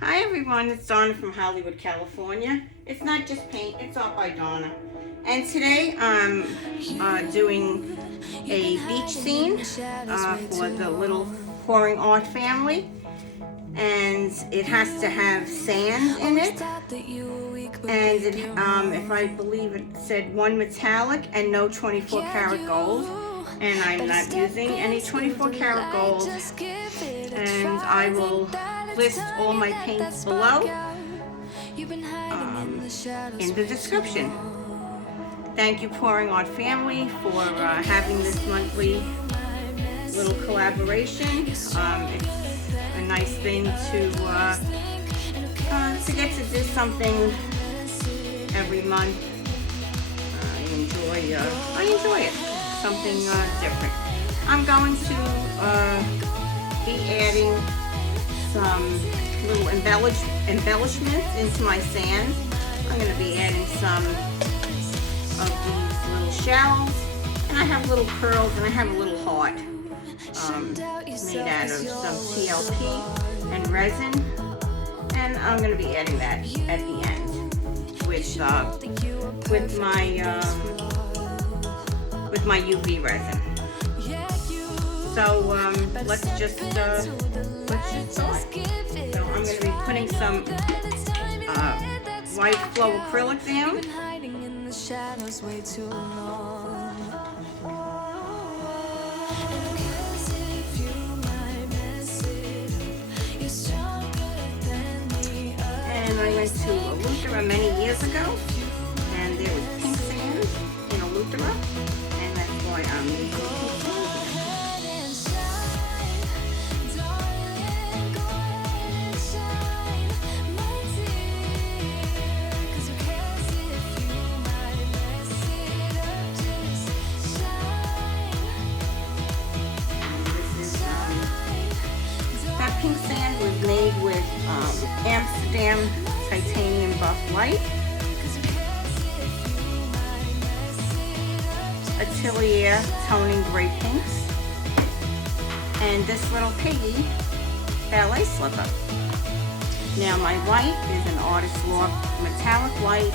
Hi everyone, it's Donna from Hollywood, California. It's not just paint, it's art by Donna. And today I'm doing a beach scene for the little pouring art family. And it has to have sand in it. And it, if I believe it said 1 metallic and no 24 karat gold. And I'm not using any 24 karat gold. And I will list all my paints below in the description. Thank you, Pouring Art Family, for having this monthly little collaboration. It's a nice thing to get to do something every month. I enjoy it. Something different. I'm going to be adding some little embellishments into my sand. I'm going to be adding some of these little shells, and I have little pearls, and I have a little heart made out of some TLP and resin, and I'm going to be adding that at the end with my UV resin. So let's just start. So I'm going to be putting some white flow acrylic down. And I went to Ultra many years ago, and there was pink sand in Ultra, and that's why I'm using pink sand. Pink sand was made with Amsterdam titanium buff white, Atelier toning gray pinks, and this little Piggy ballet slipper. Now my white is an Artist Loft metallic white,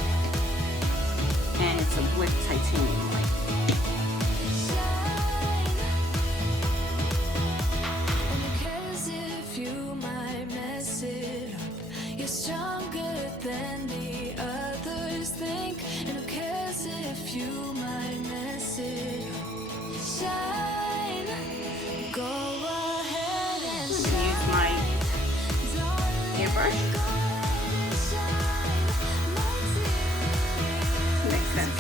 and it's a Blick titanium white. Use my airbrush to make sense.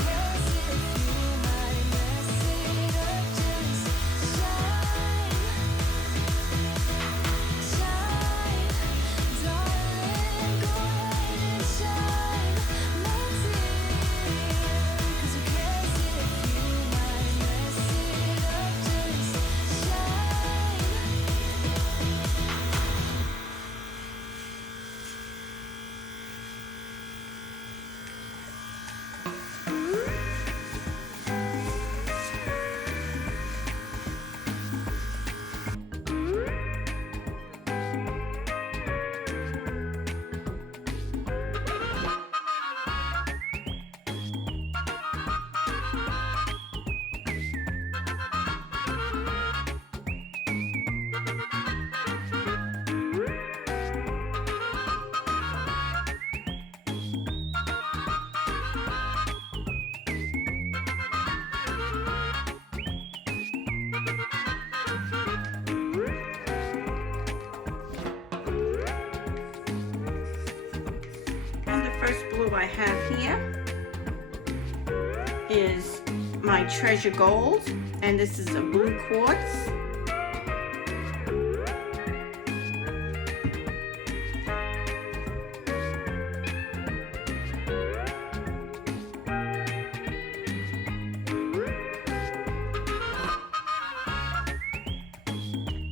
Blue I have here is my Treasure Gold, and this is a blue quartz.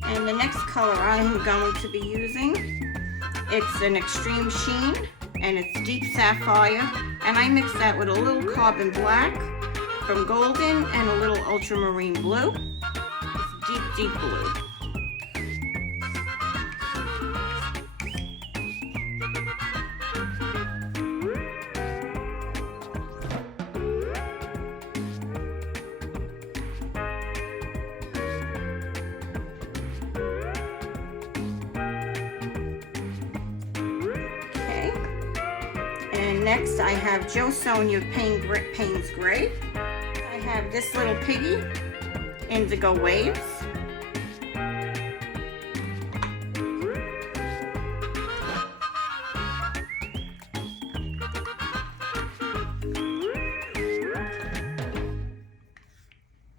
And the next color I'm going to be using, it's an Extreme Sheen, and it's deep sapphire, and I mix that with a little carbon black from golden and a little ultramarine blue. It's deep blue. next I have Josonja Paynes Gray. I have this little Piggy, Indigo Waves.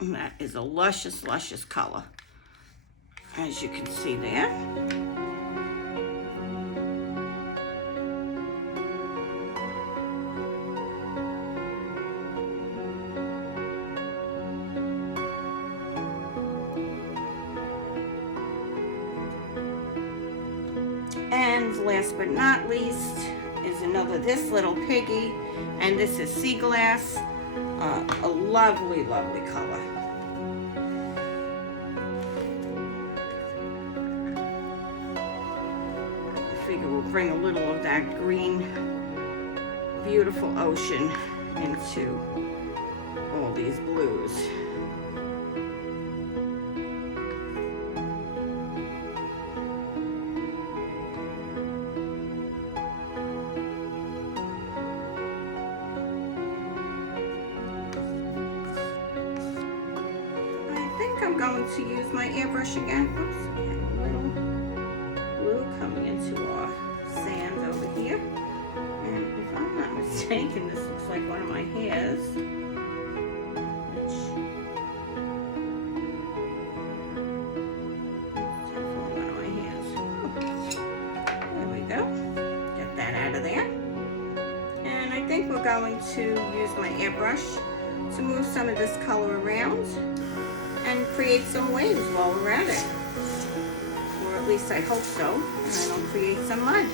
And that is a luscious, luscious color, as you can see there. And last but not least is this little Piggy, and this is Sea Glass, a lovely, lovely color. I figure we'll bring a little of that green, beautiful ocean into all these blues. I'm going to use my airbrush again. Oops, we have a little blue coming into our sand over here. And if I'm not mistaken, this looks like one of my hairs. Definitely one of my hairs. There we go. Get that out of there. And I think we're going to use my airbrush to move some of this color around and create some waves while we're at it. Or at least I hope so, and it'll create some mud.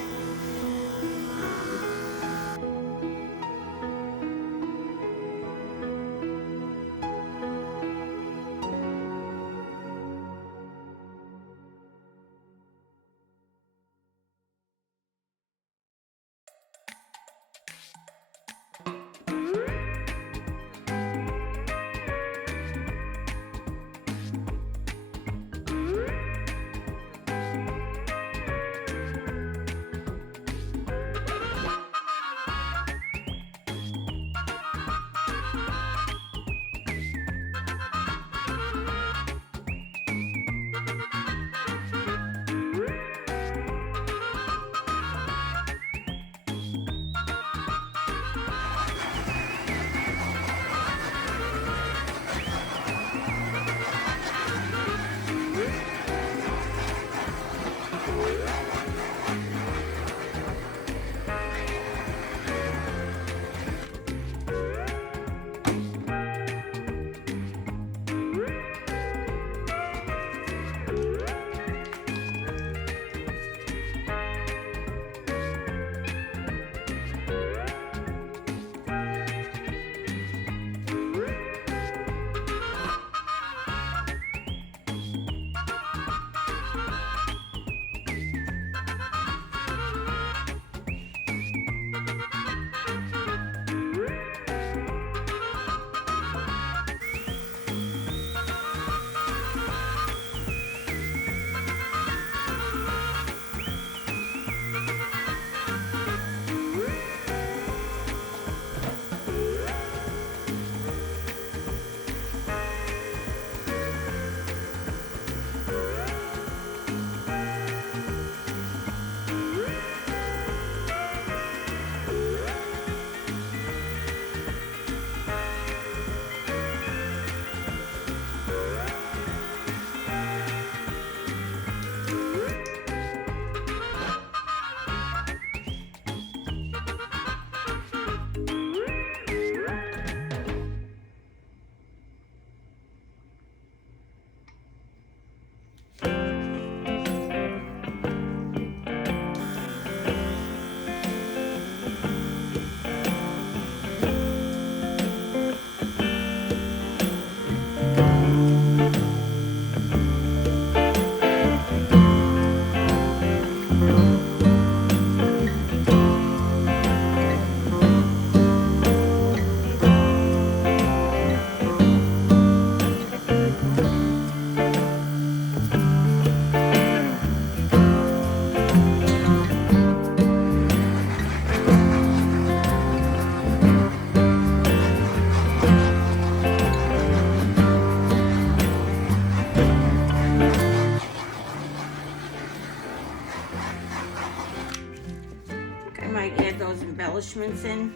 might add those embellishments in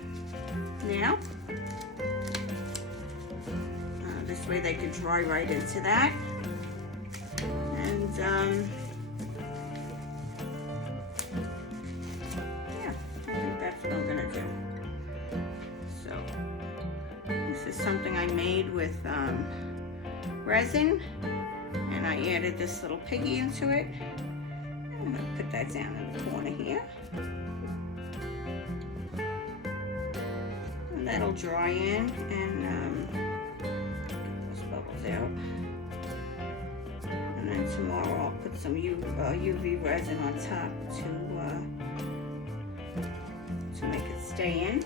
now. This way they could dry right into that. And yeah, I think that's what I'm gonna do. So this is something I made with resin, and I added this little piggy into it. I'm gonna put that down in the corner here. And that'll dry in, and those bubbles out. And then tomorrow I'll put some UV resin on top to make it stay in.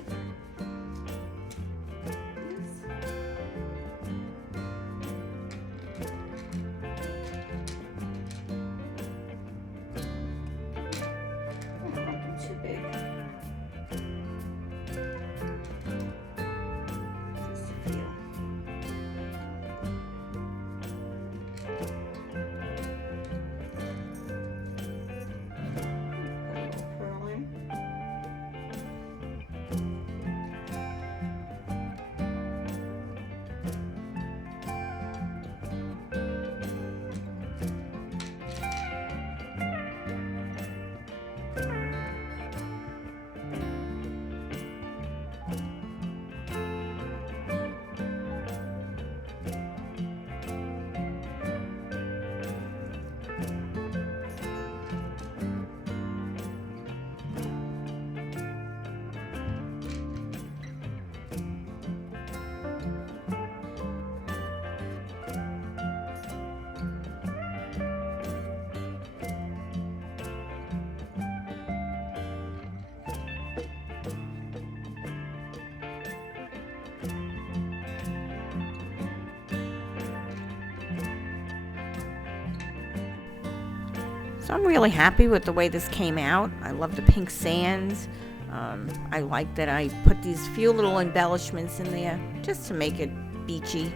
So I'm really happy with the way this came out. I love the pink sands. I like that I put these few little embellishments in there just to make it beachy.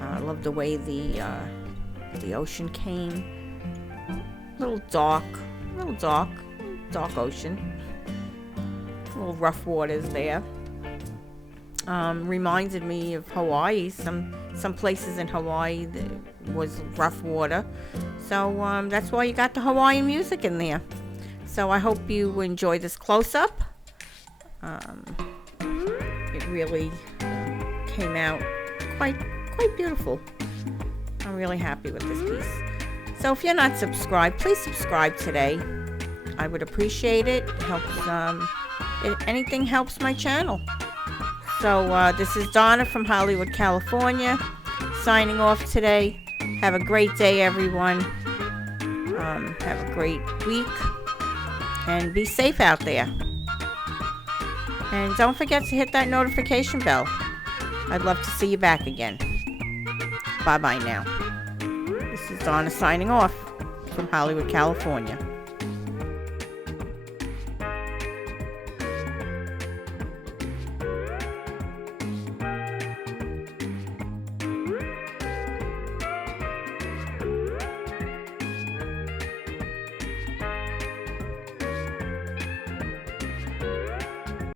I love the way the ocean came. A little dark ocean. Little rough waters there. Reminded me of Hawaii. Some places in Hawaii that was rough water. So that's why you got the Hawaiian music in there. So I hope you enjoy this close-up. It really came out quite beautiful. I'm really happy with this piece. So if you're not subscribed, please subscribe today. I would appreciate it. It helps. Anything helps my channel. So this is Donna from Hollywood, California, signing off today. Have a great day, everyone. Have a great week, and be safe out there. And don't forget to hit that notification bell. I'd love to see you back again. Bye-bye now. This is Donna signing off from Hollywood, California.